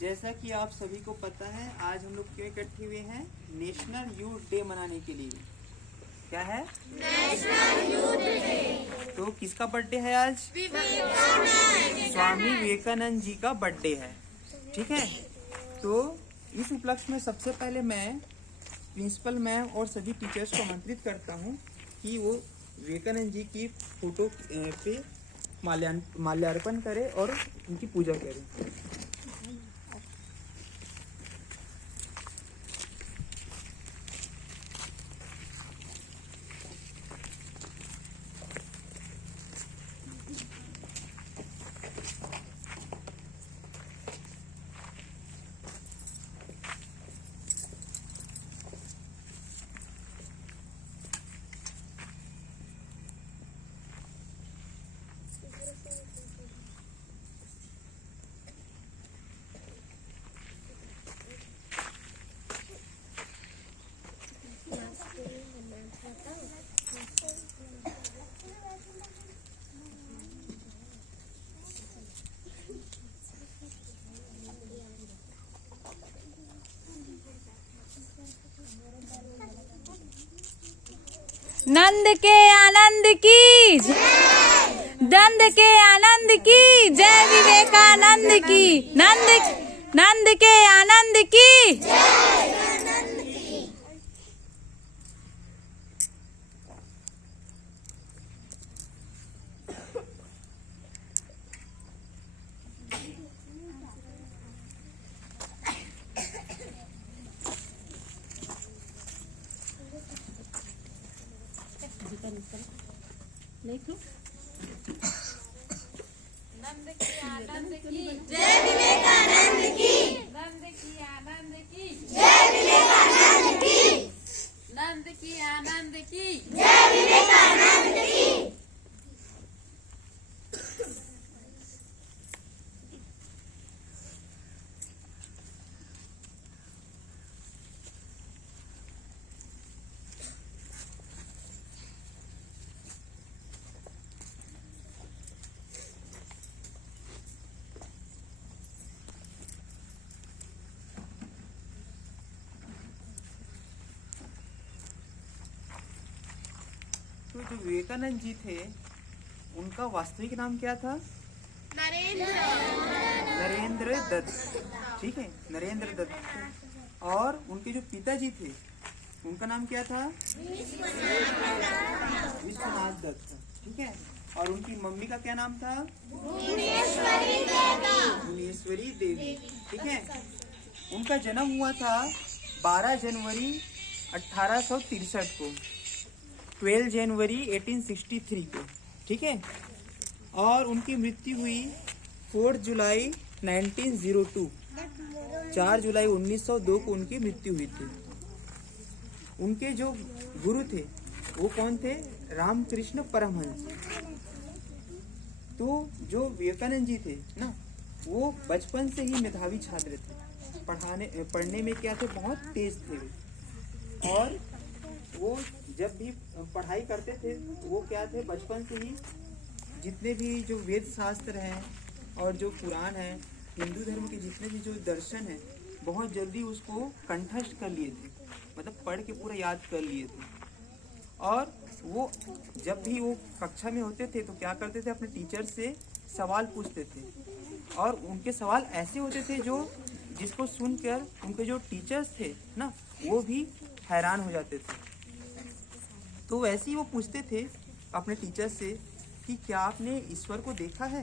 जैसा कि आप सभी को पता है, आज हम लोग क्यों इकट्ठे हुए हैं? नेशनल यूथ डे मनाने के लिए। क्या है? National youth day. तो किसका बर्थडे है आज? स्वामी विवेकानंद जी का बर्थडे है। ठीक है, तो इस उपलक्ष्य में सबसे पहले मैं प्रिंसिपल मैम और सभी टीचर्स को आमंत्रित करता हूँ कि वो विवेकानंद जी की फोटो पे माल्यार्पण करें और उनकी पूजा करें। नंद के आनंद की नंद के आनंद की जय, विवेकानंद की नंद के आनंद की जय। नंद की आनंद की जय, विवेकानंद की नंद की आनंद की जय, विवेकानंद की नंद की आनंद की जय, विवेकानंद की। तो जो विवेकानंद जी थे, उनका वास्तविक नाम क्या था? नरेंद्र दत्त। ठीक है, नरेंद्र दत्त। और उनके जो पिताजी थे, उनका नाम क्या था? विश्वनाथ दत्त। ठीक है, और उनकी मम्मी का क्या नाम था? भुवनेश्वरी देवी। ठीक है, उनका जन्म हुआ था 12 जनवरी 1863 को, 12 जनवरी 1863 को। ठीक है, और उनकी मृत्यु हुई 4 जुलाई 1902, 4 जुलाई 1902 को उनकी मृत्यु हुई थी। उनके जो गुरु थे वो कौन थे? रामकृष्ण परमहंस। तो जो विवेकानंद जी थे ना, वो बचपन से ही मेधावी छात्र थे। पढ़ने में क्या थे? बहुत तेज थे वो। और वो जब भी पढ़ाई करते थे, वो क्या थे? बचपन से ही जितने भी जो वेद शास्त्र हैं और जो पुराण है, हिंदू धर्म के जितने भी जो दर्शन है, बहुत जल्दी उसको कंठस्थ कर लिए थे। मतलब पढ़ के पूरा याद कर लिए थे। और वो जब भी वो कक्षा में होते थे तो क्या करते थे? अपने टीचर से सवाल पूछते थे, और उनके सवाल ऐसे होते थे जो जिसको सुनकर उनके जो टीचर्स थे ना, वो भी हैरान हो जाते थे। तो वैसे ही वो पूछते थे अपने टीचर से कि क्या आपने ईश्वर को देखा है?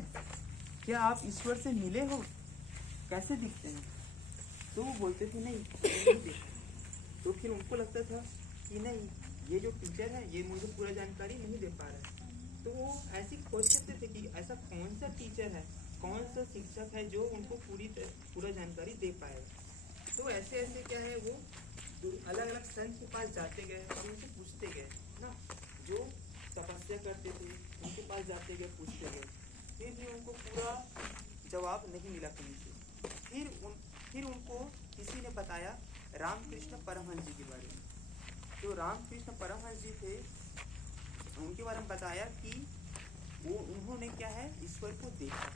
क्या आप ईश्वर से मिले हो? कैसे दिखते हैं? तो वो बोलते थे नहीं देखा। तो फिर उनको लगता था कि नहीं, ये जो टीचर है ये मुझे पूरा जानकारी नहीं दे पा रहा है। तो वो ऐसी खोज करते थे कि ऐसा कौन सा टीचर है, कौन सा शिक्षक है जो उनको पूरा जानकारी दे पाएगा। तो ऐसे ऐसे क्या है, वो अलग अलग संत के पास जाते गए और उनसे पूछते गए ना, जो तपस्या करते थे उनके पास जाते गए, पूछते गए। फिर भी उनको पूरा जवाब नहीं मिला कहीं से। फिर उनको किसी ने बताया रामकृष्ण परमहंस जी के बारे में। जो रामकृष्ण परमहंस जी थे, उनके बारे में बताया कि वो उन्होंने क्या है, ईश्वर को देखा।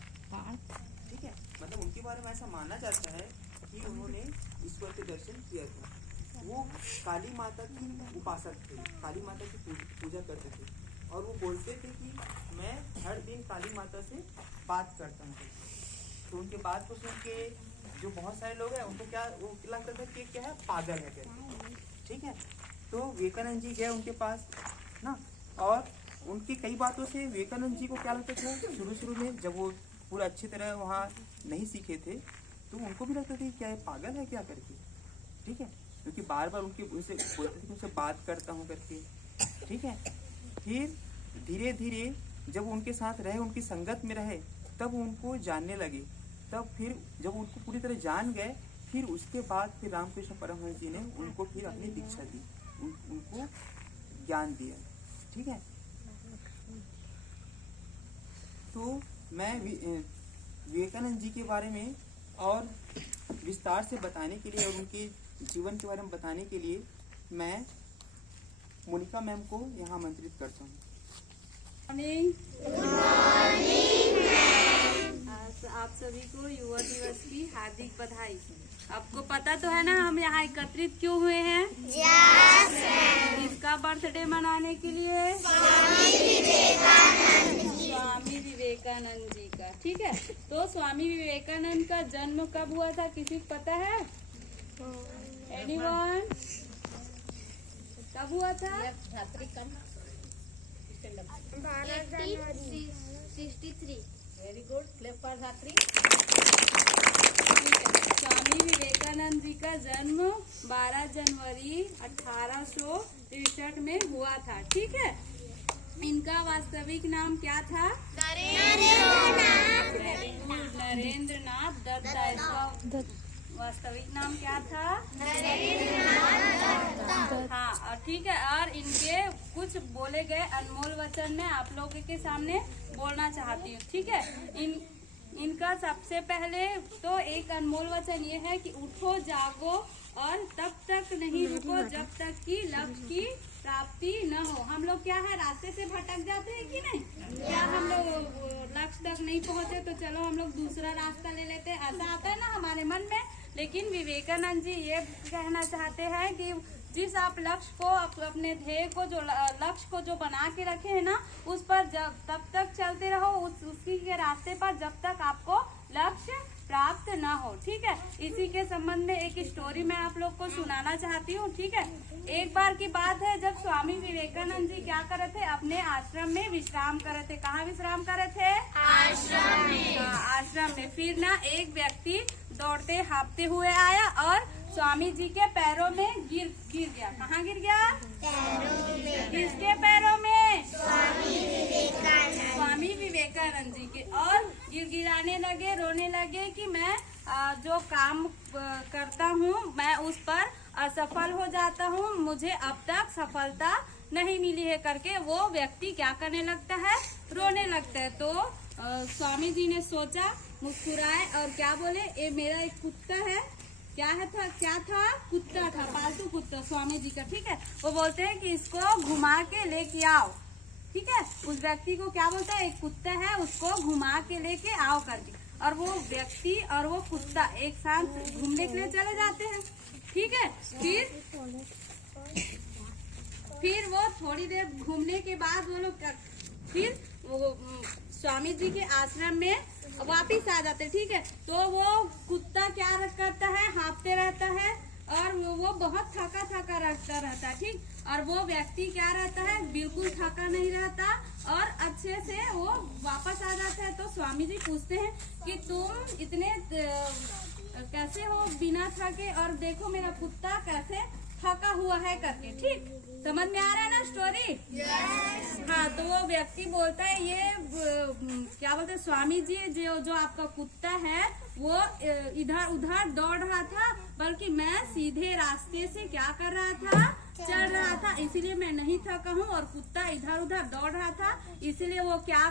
ठीक है, मतलब उनके बारे में ऐसा माना जाता है कि उन्होंने ईश्वर के दर्शन किया था। वो काली माता की उपासक थे, काली माता की पूजा करते थे और वो बोलते थे कि मैं हर दिन काली माता से बात करता हूँ। तो उनके बात को सुन के जो बहुत सारे लोग हैं उनको क्या वो लगता था कि क्या है, पागल है करके, ठीक है। तो विवेकानंद जी गए उनके पास ना, और उनकी कई बातों से विवेकानंद जी को क्या लगता था, शुरू में जब वो पूरा अच्छी तरह वहाँ नहीं सीखे थे तो उनको भी लगता था कि क्या ये पागल है क्या करके, ठीक है, क्योंकि बार बार उनसे बोलते थे कि उनसे बात करता हूँ करके, ठीक है। फिर धीरे धीरे जब उनके साथ रहे, उनकी संगत में रहे, तब उनको जानने लगे। तब फिर जब उनको पूरी तरह जान गए, फिर उसके बाद फिर रामकृष्ण परमहंस जी ने उनको फिर अपनी दीक्षा दी, उनको ज्ञान दिया, ठीक है। तो मैं विवेकानंद जी के बारे में और विस्तार से बताने के लिए और उनके जीवन के बारे में बताने के लिए मैं मोनिका मैम को यहाँ आमंत्रित करता हूँ। आप सभी को युवा दिवस की हार्दिक बधाई। आपको पता तो है ना हम यहाँ एकत्रित क्यों हुए हैं? किसका बर्थडे मनाने के लिए? स्वामी विवेकानंद जी का, ठीक है। तो स्वामी विवेकानंद का जन्म कब हुआ था, किसी को पता है? एनीवन? कब हुआ था? 1863। वेरी गुड, क्लैप फॉर धात्री। स्वामी विवेकानंद जी का जन्म 12 जनवरी 1863 में हुआ था, ठीक है। इनका वास्तविक नाम क्या था? नरेंद्रनाथ दत्त। इसका वास्तविक नाम क्या था? हाँ, ठीक है। और इनके कुछ बोले गए अनमोल वचन में आप लोगों के सामने बोलना चाहती हूँ, ठीक है। इनका सबसे पहले तो एक अनमोल वचन ये है कि उठो जागो और तब तक नहीं रुको जब तक कि लक्ष्य की प्राप्ति न हो। हम लोग क्या है, रास्ते से भटक जाते हैं कि नहीं? क्या हम लोग लक्ष्य तक नहीं पहुँचे तो चलो हम लोग दूसरा रास्ता ले लेते हैं, ऐसा आता है ना हमारे मन में। लेकिन विवेकानंद जी ये कहना चाहते हैं कि जिस आप लक्ष्य को, अपने ध्येय को, जो लक्ष्य को जो बना के रखे हैं ना, उस पर जब तब तक चलते रहो, उसी के रास्ते पर जब तक आपको लक्ष्य प्राप्त ना हो, ठीक है। इसी के संबंध में एक स्टोरी मैं आप लोग को सुनाना चाहती हूँ, ठीक है। एक बार की बात है जब स्वामी विवेकानंद जी क्या कर रहे थे, अपने आश्रम में विश्राम कर रहे थे। कहाँ विश्राम कर रहे थे? आश्रम में। आश्रम में। फिर ना एक व्यक्ति दौड़ते हाँफते हुए आया और स्वामी जी के पैरों में गिर गया। कहाँ गिर गया? पैरों में। किसके पैरों में? स्वामी विवेकानंद जी के। और गिड़गिड़ाने लगे, रोने लगे कि मैं जो काम करता हूँ मैं उस पर असफल हो जाता हूँ, मुझे अब तक सफलता नहीं मिली है करके वो व्यक्ति क्या करने लगता है, रोने लगता है। तो स्वामी जी ने सोचा, मुस्कुराए और क्या बोले, ये मेरा एक कुत्ता है। क्या था? कुत्ता था, पालतू कुत्ता स्वामी जी का, ठीक है। वो बोलते हैं कि इसको घुमा के लेके आओ, ठीक है। उस व्यक्ति को क्या बोलता है, एक कुत्ता है उसको घुमा के लेके आओ करके। और वो व्यक्ति और वो कुत्ता एक साथ घूमने के लिए चले जाते हैं, ठीक है। फिर वो थोड़ी देर घूमने के बाद वो लोग फिर वो स्वामी जी के आश्रम में वापिस आ जाते, ठीक है। तो वो कुत्ता क्या करता है, हाँफते रहता है और वो बहुत थका रहता है, ठीक। और वो व्यक्ति क्या रहता है, बिल्कुल थका नहीं रहता और अच्छे से वो वापस आ जाता है। तो स्वामी जी पूछते हैं कि तुम इतने कैसे हो बिना थके, और देखो मेरा कुत्ता कैसे थका हुआ है करके, ठीक। समझ में आ रहा है ना स्टोरी? yes. हाँ, तो वो व्यक्ति बोलता है ये क्या बोलते हैं, स्वामी जी जो आपका कुत्ता है वो इधर उधर दौड़ रहा था, बल्कि मैं सीधे रास्ते से क्या कर रहा था, चल रहा था, इसीलिए मैं नहीं थका हूँ। और कुत्ता इधर उधर दौड़ रहा था, इसीलिए वो क्या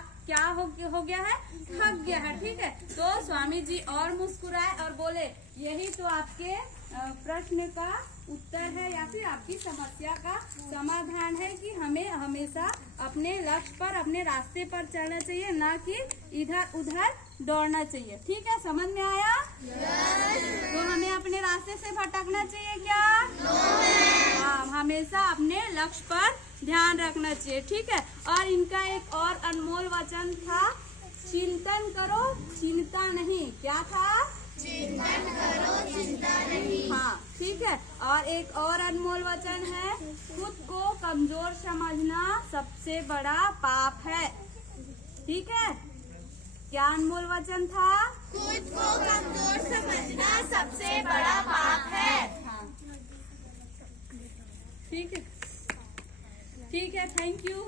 हो गया है, थक गया है, ठीक है। तो स्वामी जी और मुस्कुराए और बोले, यही तो आपके प्रश्न का उत्तर है या फिर आपकी समस्या का समाधान है कि हमें हमेशा अपने लक्ष्य पर, अपने रास्ते पर चलना चाहिए, ना कि इधर उधर दौड़ना चाहिए, ठीक है। समझ में आया? करना चाहिए क्या? हाँ, हमेशा अपने लक्ष्य पर ध्यान रखना चाहिए, ठीक है। और इनका एक और अनमोल वचन था, चिंतन करो चिंता नहीं। क्या था? चिंतन करो चिंता नहीं। हाँ, ठीक है। और एक और अनमोल वचन है, खुद को कमजोर समझना सबसे बड़ा पाप है, ठीक है। क्या अनमोल वचन था? खुद को कमजोर समझना सबसे बड़ा पाप है। हाँ, ठीक है, ठीक है, थैंक यू।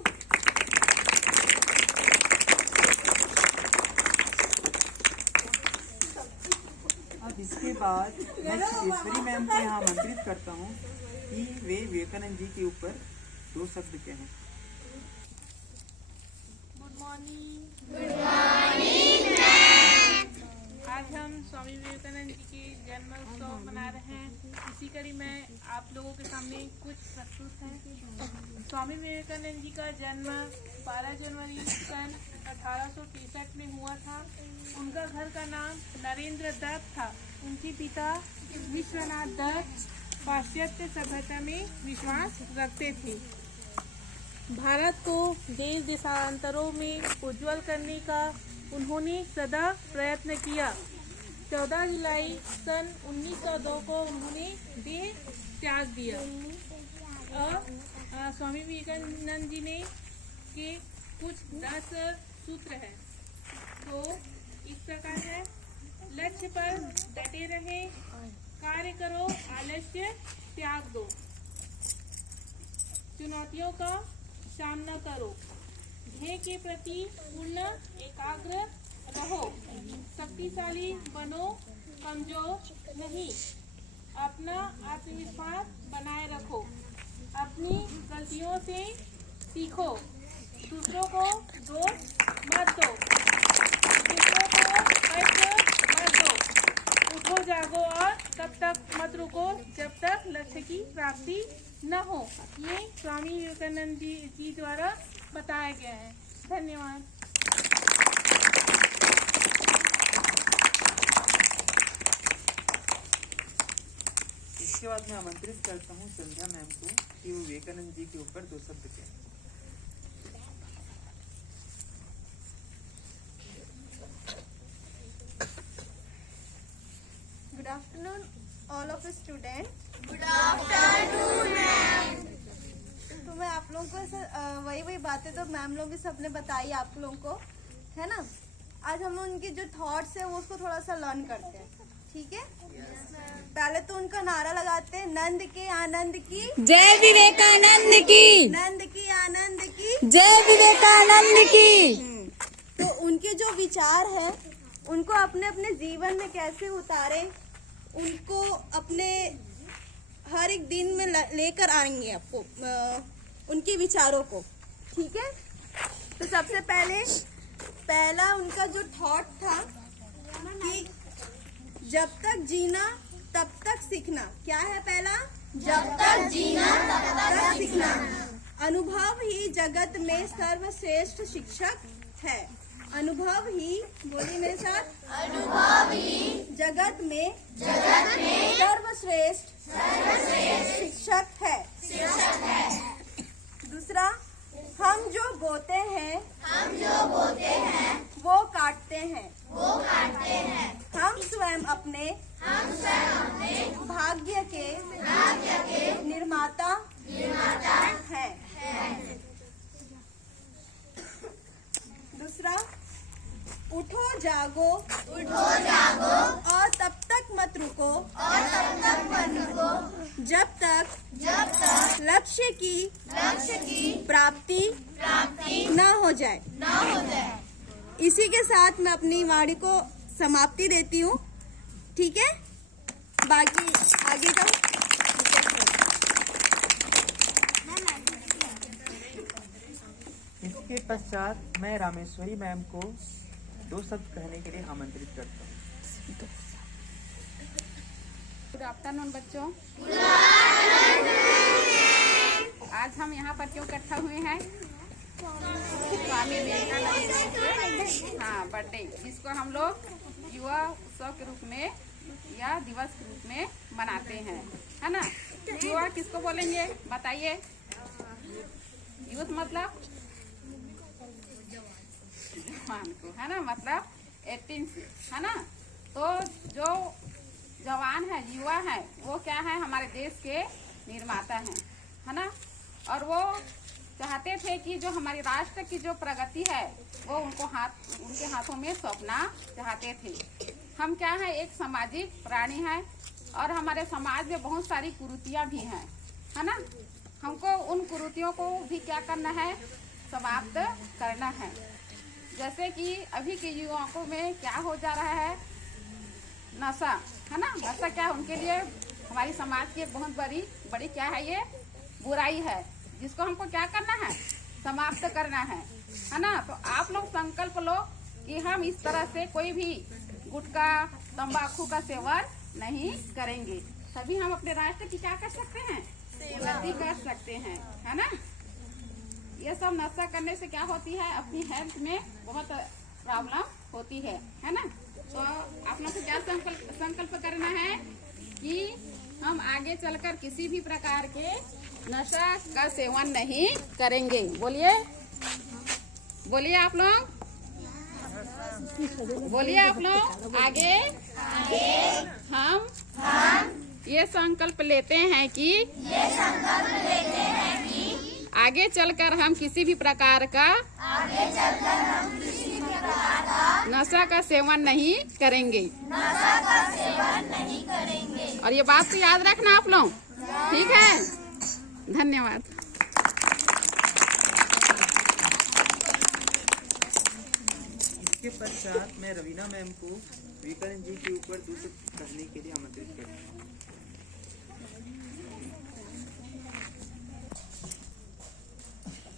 अब इसके बाद मैं सिद्धेश्वरी मैम को यहाँ आमंत्रित करता हूँ कि वे विवेकानंद जी के ऊपर 2 शब्द कहें। Good morning. आज हम स्वामी विवेकानंद जी के जन्म उत्सव मना रहे हैं। इसी कड़ी में आप लोगों के सामने कुछ प्रस्तुत है। स्वामी विवेकानंद जी का जन्म 12 जनवरी सन 1863 में हुआ था। उनका घर का नाम नरेंद्र दत्त था। उनके पिता विश्वनाथ दत्त पाश्चात्य सभ्यता में विश्वास रखते थे। भारत को देश देशांतरों में उज्जवल करने का उन्होंने सदा प्रयत्न किया। 14 जुलाई सन 1902 को उन्होंने देह त्याग दिया। और स्वामी विवेकानंद जी ने के कुछ 10 सूत्र हैं। तो इस प्रकार है, लक्ष्य पर डटे रहे, कार्य करो, आलस्य त्याग दो, चुनौतियों का सामना करो, ध्येय के प्रति पूर्ण एकाग्र रहो, शक्तिशाली बनो, कमजोर नहीं, अपना आत्मविश्वास बनाए रखो, अपनी गलतियों से सीखो, दूसरों को दोष मत दो, दूसरों को कष्ट मत दो, उठो जागो और तब तक मत रुको जब तक लक्ष्य की प्राप्ति न हो। ये स्वामी विवेकानंद जी द्वारा बताया गया है। धन्यवाद। इसके बाद मैं आमंत्रित करता हूँ संध्या मैम को कि वो विवेकानंद जी के ऊपर 2 शब्द कहें। Good afternoon, all of the students. Good afternoon, ma'am. तो मैं आप लोगों को वही बातें तो मैम लोग भी सबने बताई आप लोगों को, है ना। आज हम उनके जो थॉट्स है वो उसको थोड़ा सा लर्न करते हैं, ठीक है। पहले तो उनका नारा लगाते हैं, नंद के आनंद की जय विवेकानंद की, नंद की आनंद की जय विवेकानंद की। तो उनके जो विचार है उनको अपने अपने जीवन में कैसे उतारे, उनको अपने हर एक दिन में लेकर आएंगे आपको उनके विचारों को, ठीक है। तो सबसे पहला उनका जो थॉट था कि जब तक जीना तब तक सीखना। क्या है पहला? जब तक जीना तब तक सीखना। अनुभव ही जगत में सर्वश्रेष्ठ शिक्षक है। अनुभव ही, बोलिए मेरे साथ, अनुभव ही जगत में सर्वश्रेष्ठ शिक्षक है। दूसरा, हम जो बोते हैं वो काटते हैं। हम स्वयं अपने भाग्य के निर्माता हैं। दूसरा, उठो जागो और तब तक मत रुको जब तक लक्ष्य की प्राप्ति न हो जाए। इसी के साथ मैं अपनी वाणी को समाप्ति देती हूँ, ठीक है। बाकी आगे का इसके पश्चात मैं रामेश्वरी मैम को 2 शब्द कहने के लिए आमंत्रित करता हूँ। गुड आफ्टरनून बच्चों। आज हम यहाँ पर क्यों इकट्ठा हुए हैं? स्वामी विवेकानंद जी के बर्थडे, जिसको हम लोग युवा उत्सव के रूप में या दिवस के रूप में मनाते हैं, है ना। युवा किसको बोलेंगे बताइए? यूथ मतलब जवान को, है ना, मतलब 18 से, है ना। तो जो जवान है, युवा है, वो क्या है, हमारे देश के निर्माता हैं, है ना। और वो चाहते थे कि जो हमारे राष्ट्र की जो प्रगति है वो उनके हाथों में सौंपना चाहते थे। हम क्या है, एक सामाजिक प्राणी हैं और हमारे समाज में बहुत सारी कुरीतियाँ भी हैं, है ना। हमको उन कुरीतियों को भी क्या करना है, समाप्त करना है। जैसे कि अभी के युवाओं में क्या हो जा रहा है, नशा, है ना। नशा क्या उनके लिए हमारी समाज की एक बहुत बड़ी क्या है, ये बुराई है, जिसको हमको क्या करना है, समाप्त करना है ना। तो आप लोग संकल्प लो कि हम इस तरह से कोई भी गुटखा तंबाकू का सेवन नहीं करेंगे, तभी हम अपने राष्ट्र की क्या कर सकते हैं, उन्नति कर सकते हैं, है ना। ये सब नशा करने से क्या होती है, अपनी हेल्थ में बहुत प्रॉब्लम होती है ना। तो आप लोग को क्या संकल्प करना है कि हम आगे चलकर किसी भी प्रकार के नशा का सेवन नहीं करेंगे। बोलिए बोलिए आप लोग, बोलिए आप लोग। आगे हम ये संकल्प लेते हैं कि आगे चलकर हम किसी भी प्रकार का नशा का सेवन नहीं करेंगे। और ये बात तो याद रखना आप लोग, ठीक है। धन्यवाद। इसके पश्चात मैं रवीना मैम को विवेकानंद जी के ऊपर दूसरे कहने के लिए आमंत्रित करता हूँ।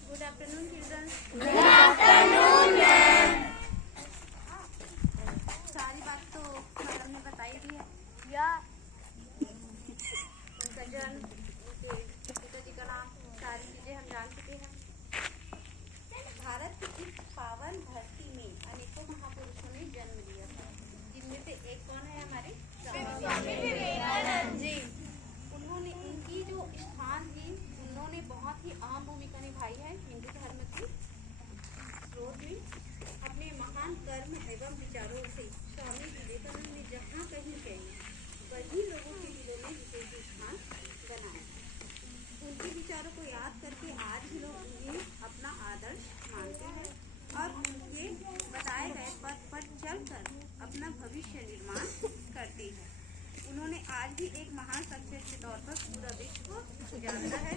Good afternoon children. Good afternoon ma'am. सारी बात तो मैडम ने बताई दी है, या उनका जन्म, उनके पिताजी का नाम, सारी चीजें हम जान चुके हैं। भारत की इस पावन धरती में अनेकों महापुरुषों ने जन्म लिया था, जिनमें से एक कौन है, हमारे स्वामी विवेकानंद जी। उन्होंने, इनकी जो स्थान थी, उन्होंने बहुत ही अहम भूमिका निभाई है हिंदू धर्म की स्रोत में। अपने महान कर्म एवं विचारों से स्वामी विवेकानंद ने जहाँ कहीं गए वही लोगों के दिलों में विशेष स्थान बनाया। उनके विचारों को याद करके आज भी लोग उन्हें अपना आदर्श मानते हैं और उनके बताए गए पथ पर चलकर अपना भविष्य निर्माण करते हैं। उन्होंने आज भी एक महान शख्सियत के तौर पर पूरा विश्व को जानता है।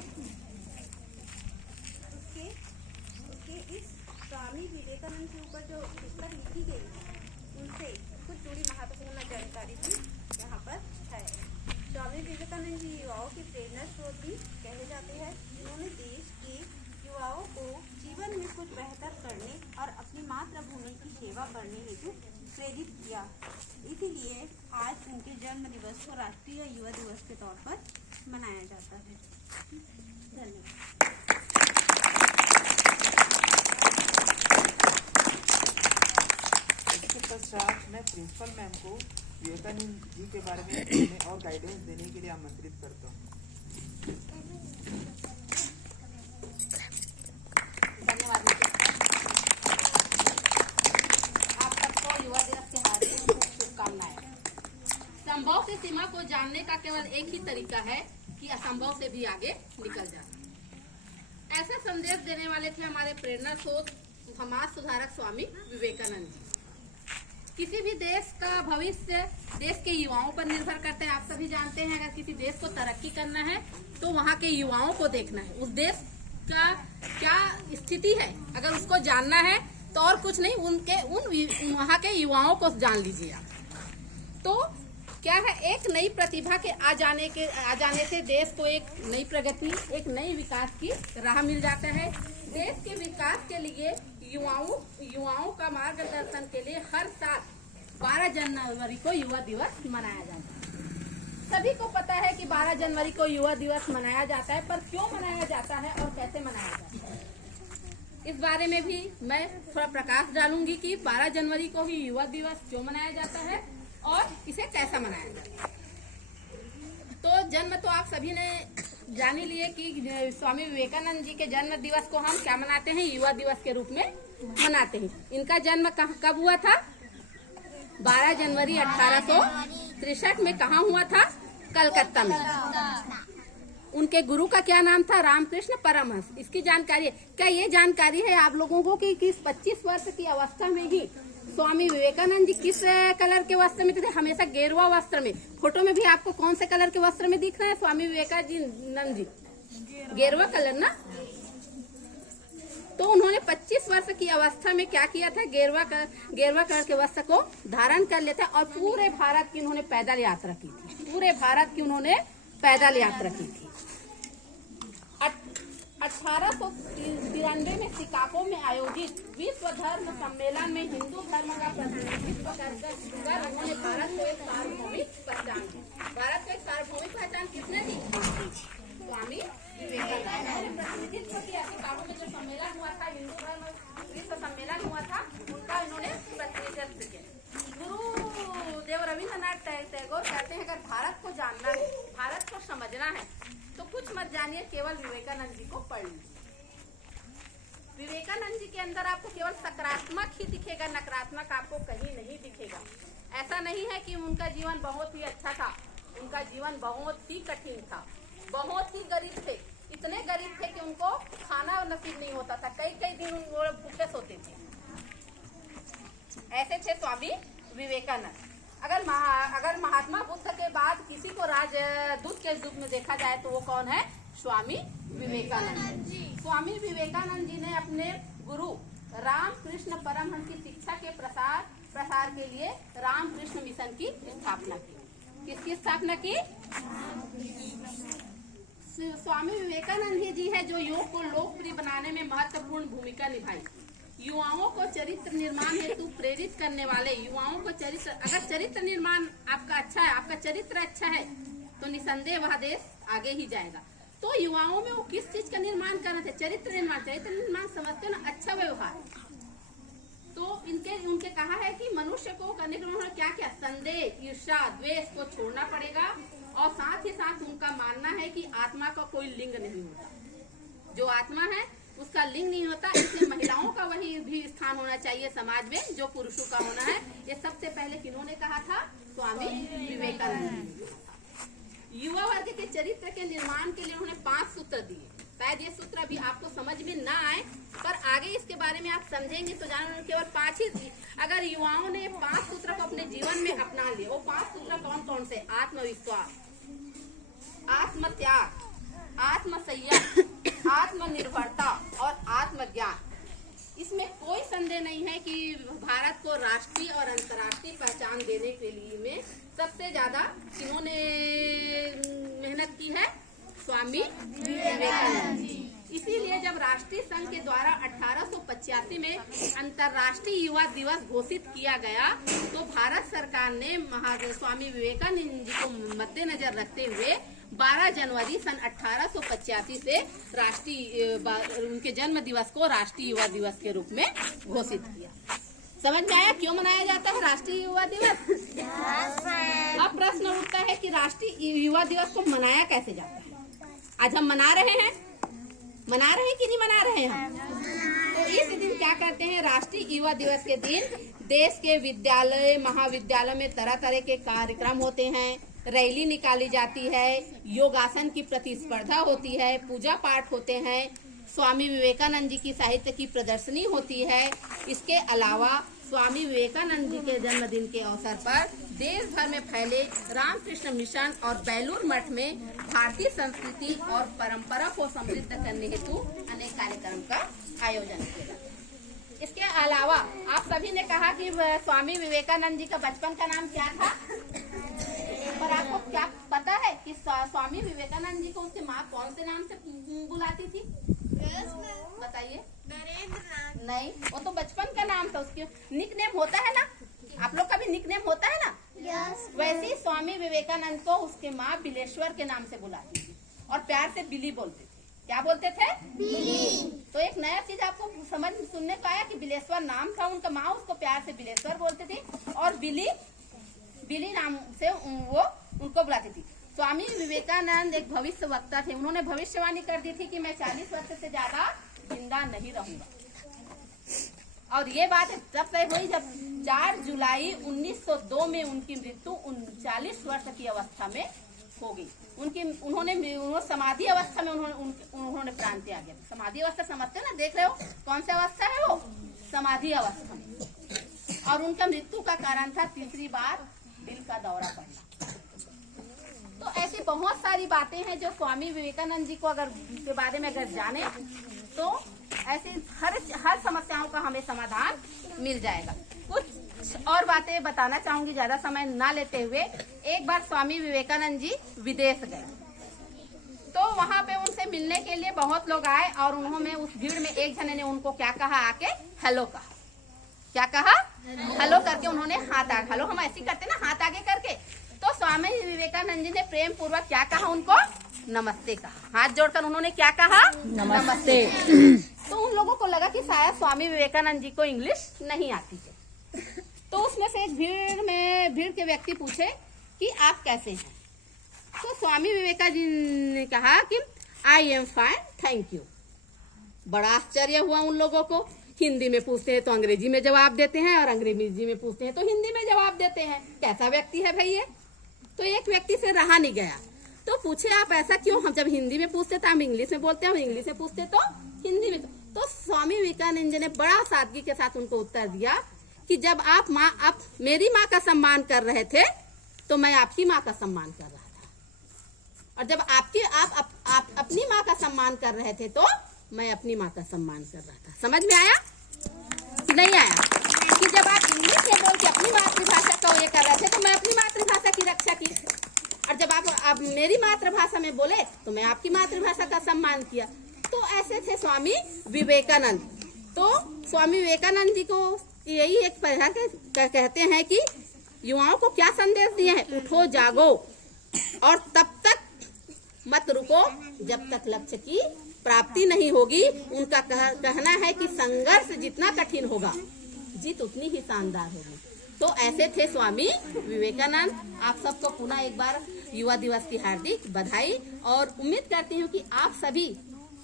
उसके इस स्वामी विवेकानंद के ऊपर जो पुस्तक लिखी गई है, उनसे कुछ जुड़ी महत्वपूर्ण जानकारी भी यहाँ पर है। स्वामी विवेकानंद जी युवाओं के प्रेरणा स्रोत भी कहे जाते हैं। उन्होंने देश के युवाओं को जीवन में कुछ बेहतर करने और अपनी मातृभूमि की सेवा करने हेतु प्रेरित किया। इसीलिए आज उनके जन्म दिवस को राष्ट्रीय युवा दिवस के तौर पर मनाया जाता है। धन्यवाद। इसके पश्चात मैं प्रिंसिपल मैम को विवेकानंद जी के बारे में और गाइडेंस देने के लिए आमंत्रित करता हूँ। धन्यवाद। आप सबको युवा दिवस के हार्दिक शुभकामनाएं। संभव की सीमा को जानने का केवल एक ही तरीका है कि असंभव से भी आगे निकल जाना। ऐसे संदेश देने वाले थे हमारे प्रेरणा स्रोत समाज सुधारक स्वामी विवेकानंद जी। किसी भी देश का भविष्य देश के युवाओं पर निर्भर करता है। आप सभी जानते हैं, अगर किसी देश को तरक्की करना है तो वहाँ के युवाओं को देखना है, उस देश का क्या स्थिति है। अगर उसको जानना है तो और कुछ नहीं, उन वहाँ के युवाओं को जान लीजिए आप। तो क्या है, एक नई प्रतिभा के आ जाने से देश को एक नई प्रगति, एक नई विकास की राह मिल जाता है। देश के विकास के लिए युवाओं का मार्गदर्शन के लिए हर साल 12 जनवरी को युवा दिवस मनाया जाता है। सभी को पता है कि 12 जनवरी को युवा दिवस मनाया जाता है, पर क्यों मनाया जाता है और कैसे मनाया जाता है, इस बारे में भी मैं थोड़ा प्रकाश डालूंगी कि 12 जनवरी को ही युवा दिवस क्यों मनाया जाता है और इसे कैसा मनाया जाता है। तो जन्म तो आप सभी ने जान ही लिए कि स्वामी विवेकानंद जी के जन्म दिवस को हम क्या मनाते हैं, युवा दिवस के रूप में मनाते हैं। इनका जन्म कब हुआ था? 12 जनवरी 1863 में। कहाँ हुआ था? कलकत्ता में। उनके गुरु का क्या नाम था? रामकृष्ण परमहंस। इसकी जानकारी है क्या? ये जानकारी है आप लोगों को कि किस 25 वर्ष की अवस्था में ही स्वामी विवेकानंद जी किस कलर के वस्त्र में थे? हमेशा गेरुआ वस्त्र में। फोटो में भी आपको कौन से कलर के वस्त्र में दिख रहे हैं स्वामी विवेकानंद जी? गेरुआ कलर ना। तो उन्होंने 25 वर्ष की अवस्था में क्या किया था? गेरुआ कलर के वस्त्र को धारण कर लिया था और पूरे भारत की उन्होंने पैदल यात्रा की थी। पूरे भारत की उन्होंने पैदल यात्रा की थी। 1893 में शिकागो में आयोजित विश्व धर्म सम्मेलन में हिंदू धर्म का प्रतिनिधित्व कर उन्होंने भारत को एक सार्वभौमिक पहचान दी। भारत को एक सार्वभौमिक पहचान किसने दी? स्वामी विवेकानंद ने प्रतिनिधित्व किया। शिकागो में जो सम्मेलन हुआ था, हिंदू धर्म विश्व सम्मेलन हुआ था, उनका इन्होंने प्रतिनिधित्व किया। गुरुदेव रविंद्रनाथ टैगोर कहते हैं अगर भारत को जानना है, भारत को समझना है तो कुछ मत जानिए, केवल विवेकानंद जी को पढ़ लीजिए। विवेकानंद जी के अंदर आपको केवल सकारात्मक ही दिखेगा, नकारात्मक आपको कहीं नहीं दिखेगा। ऐसा नहीं है कि उनका जीवन बहुत ही अच्छा था, उनका जीवन बहुत ही कठिन था, बहुत ही गरीब थे। इतने गरीब थे कि उनको खाना नसीब नहीं होता था, कई कई दिन वो भूखे सोते थे। ऐसे थे स्वामी विवेकानंद। अगर महात्मा बुद्ध के बाद किसी को राजदूत के रूप में देखा जाए तो वो कौन है? स्वामी विवेकानंद। स्वामी विवेकानंद जी ने अपने गुरु रामकृष्ण परमहंस की शिक्षा के प्रसार के लिए रामकृष्ण मिशन की स्थापना की। किसकी स्थापना की? स्वामी विवेकानंद जी है जो योग को लोकप्रिय बनाने में महत्वपूर्ण भूमिका निभाई। युवाओं को चरित्र निर्माण हेतु प्रेरित करने वाले, युवाओं को अगर चरित्र निर्माण आपका अच्छा है, आपका चरित्र अच्छा है तो निसंदेह वह देश आगे ही जाएगा। तो युवाओं में वो किस चीज का निर्माण करना थे? चरित्र निर्माण समझते ना, अच्छा व्यवहार। तो उनके कहा है कि मनुष्य को करने के लिए उन्होंने क्या किया? संदेह, ईर्ष्या, द्वेष को छोड़ना पड़ेगा और साथ ही साथ उनका मानना है कि आत्मा का कोई लिंग नहीं होता। जो आत्मा है उसका लिंग नहीं होता, इसलिए महिलाओं का वही भी स्थान होना चाहिए समाज में जो पुरुषों का होना है। ये सबसे पहले किन्होंने कहा था? स्वामी विवेकानंद। युवा वर्ग के चरित्र के निर्माण के लिए उन्होंने 5 सूत्र दिए। शायद ये सूत्र अभी आपको समझ में ना आए, पर आगे इसके बारे में आप समझेंगे तो जानो केवल 5 ही दिए। अगर युवाओं ने 5 सूत्र को अपने जीवन में अपना लिए, वो 5 सूत्र कौन कौन से? आत्मविश्वास, आत्मत्याग, आत्मसंयम, आत्मनिर्भरता और आत्मज्ञान। इसमें कोई संदेह नहीं है कि भारत को राष्ट्रीय और अंतर्राष्ट्रीय पहचान देने के लिए में सबसे ज्यादा किन्होंने मेहनत की है? स्वामी विवेकानंद जी। इसीलिए जब राष्ट्रीय संघ के द्वारा 1885 में अंतर्राष्ट्रीय युवा दिवस घोषित किया गया तो भारत सरकार ने स्वामी विवेकानंद जी को मद्देनजर रखते हुए 12 जनवरी सन 1885 से राष्ट्रीय उनके जन्म दिवस को राष्ट्रीय युवा दिवस के रूप में घोषित किया। समझ में आया क्यों मनाया जाता है राष्ट्रीय युवा दिवस? अब प्रश्न उठता है कि राष्ट्रीय युवा दिवस को मनाया कैसे जाता है? आज हम मना रहे हैं कि नहीं मना रहे हैं? तो इस दिन क्या करते हैं? राष्ट्रीय युवा दिवस के दिन देश के विद्यालय महाविद्यालय में तरह तरह के कार्यक्रम होते हैं, रैली निकाली जाती है, योगासन की प्रतिस्पर्धा होती है, पूजा पाठ होते हैं, स्वामी विवेकानंद जी की साहित्य की प्रदर्शनी होती है। इसके अलावा स्वामी विवेकानंद जी के जन्मदिन के अवसर पर देश भर में फैले रामकृष्ण मिशन और बेलूर मठ में भारतीय संस्कृति और परंपरा को समृद्ध करने हेतु अनेक कार्यक्रम का आयोजन किया जाता है। इसके अलावा आप सभी ने कहा कि स्वामी विवेकानंद जी का बचपन का नाम क्या था? पर आपको क्या पता है कि स्वामी विवेकानंद जी को उसके माँ कौन से नाम से बुलाती थी? बताइए। नरेंद्र। नहीं, वो तो बचपन का नाम था। उसके निक नेम होता है ना, आप लोग का भी निक नेम होता है ना? यस। वैसे ही स्वामी विवेकानंद को उसके माँ बिलेश्वर के नाम से बुलाती थी और प्यार से बिली बोलते थे। क्या बोलते थे? बिली। तो एक नया चीज आपको सुनने को आया कि बिलेश्वर नाम था उनका, माँ उसको प्यार से बिलेश्वर बोलते थे और बिली बिली नाम से वो उनको बुलाती थी। स्वामी विवेकानंद एक भविष्य वक्ता थे। उन्होंने भविष्यवाणी कर दी थी कि मैं 40 वर्ष से ज्यादा जिंदा नहीं रहूंगा। और ये बात जब तय हुई जब 4 जुलाई 1902 में उनकी मृत्यु 39 वर्ष की अवस्था में हो गई। उन्होंने समाधि अवस्था में उन्होंने प्राण त्याग दिया। समाधि अवस्था समझते हो ना, देख रहे हो कौन सी अवस्था है वो, समाधि अवस्था में। और उनका मृत्यु का कारण था तीसरी बार दिल का दौरा पड़ना। तो ऐसी बहुत सारी बातें हैं जो स्वामी विवेकानंद जी को अगर के बारे में अगर जाने तो ऐसे हर समस्याओं का हमें समाधान मिल जाएगा। कुछ और बातें बताना चाहूंगी ज्यादा समय ना लेते हुए। एक बार स्वामी विवेकानंद जी विदेश गए तो वहां पे उनसे मिलने के लिए बहुत लोग आए और उन्होंने उस भीड़ में एक जने ने उनको क्या कहा, आके हेलो कहा। क्या कहा? हेलो करके उन्होंने हाथ आगे, हेलो हम ऐसे करते ना हाथ आगे करके। तो स्वामी विवेकानंद जी ने प्रेम पूर्वक क्या कहा, उनको नमस्ते कहा। हाथ जोड़कर उन्होंने क्या कहा, नमस्ते। तो उन लोगों को लगा कि शायद स्वामी विवेकानंद जी को इंग्लिश नहीं आती है। तो उसमें से एक भीड़ के व्यक्ति पूछे कि आप कैसे हैं। तो स्वामी विवेकानंद जी ने कहा कि I am fine thank you. बड़ा आश्चर्य हुआ उन लोगों को। हिंदी में पूछते हैं तो अंग्रेजी में जवाब देते हैं और अंग्रेजी में पूछते हैं तो हिंदी में जवाब देते हैं। कैसा व्यक्ति है भाई ये। तो एक व्यक्ति से रहा नहीं गया तो पूछे आप ऐसा क्यों, हम जब हिंदी में पूछते तो हम इंग्लिश में बोलते हैं, हम इंग्लिश में पूछते तो हिंदी में। तो स्वामी विवेकानंद जी ने बड़ा सादगी के साथ उनको उत्तर दिया कि जब आप मेरी माँ का सम्मान कर रहे थे तो मैं आपकी माँ का सम्मान कर रहा था, और जब आप अपनी माँ का सम्मान कर रहे थे तो मैं अपनी माँ का सम्मान कर रहा था। समझ में आया कि नहीं आया? कि जब आप इंग्लिश में बोल के अपनी मातृभाषा का ये कर रहे थे तो मैं अपनी मातृभाषा की रक्षा की, और जब आप मेरी मातृभाषा में बोले तो मैं आपकी मातृभाषा का सम्मान किया। तो ऐसे थे स्वामी विवेकानंद। तो स्वामी विवेकानंद जी को यही एक कहते हैं कि युवाओं को क्या संदेश दिए हैं, उठो जागो और तब तक मत रुको जब तक लक्ष्य की प्राप्ति नहीं होगी। उनका कहना है कि संघर्ष जितना कठिन होगा जीत उतनी ही शानदार होगी। तो ऐसे थे स्वामी विवेकानंद। आप सबको पुनः एक बार युवा दिवस की हार्दिक बधाई, और उम्मीद करती हूँ कि आप सभी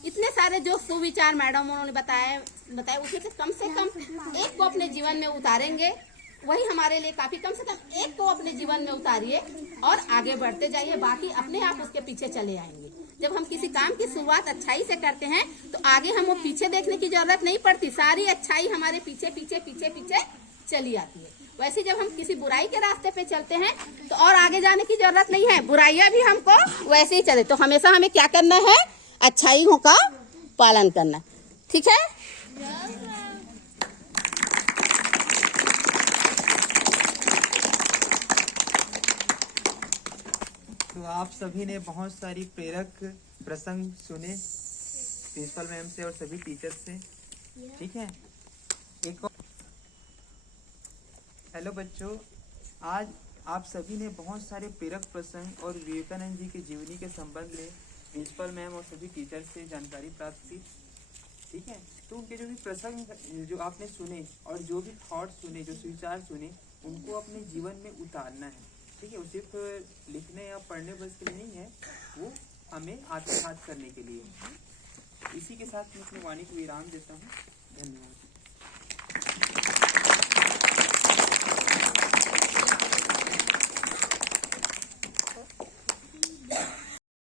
इतने सारे जो सुविचार मैडम उन्होंने बताए उसमें से कम एक को अपने जीवन में उतारेंगे, वही हमारे लिए काफी। कम से कम एक को अपने जीवन में उतारिए और आगे बढ़ते जाइए, बाकी अपने आप उसके पीछे चले आएंगे। जब हम किसी काम की शुरुआत अच्छाई से करते हैं तो आगे हम वो पीछे देखने की जरूरत नहीं पड़ती, सारी अच्छाई हमारे पीछे पीछे पीछे पीछे चली आती है। वैसे जब हम किसी बुराई के रास्ते पे चलते हैं तो और आगे जाने की जरूरत नहीं है, बुराइयां भी हमको वैसे ही चले। तो हमेशा हमें क्या करना है, अच्छाइयों का पालन करना। ठीक है। तो आप सभी ने बहुत सारी प्रेरक प्रसंग सुने प्रिंसिपल मैम से और सभी टीचर से। ठीक है। एक और हेलो बच्चों, आज आप सभी ने बहुत सारे प्रेरक प्रसंग और विवेकानंद जी के जीवनी के संबंध में प्रिंसिपल मैम और सभी टीचर से जानकारी प्राप्त की। ठीक है। तो उनके जो भी प्रसंग जो आपने सुने और जो भी थॉट सुने, जो विचार सुने, उनको अपने जीवन में उतारना है। ठीक है। वो सिर्फ लिखने या पढ़ने बस के लिए नहीं है, वो हमें आत्मसात करने के लिए। इसी के साथ मैं अपनी वाणी को विराम देता हूँ। धन्यवाद।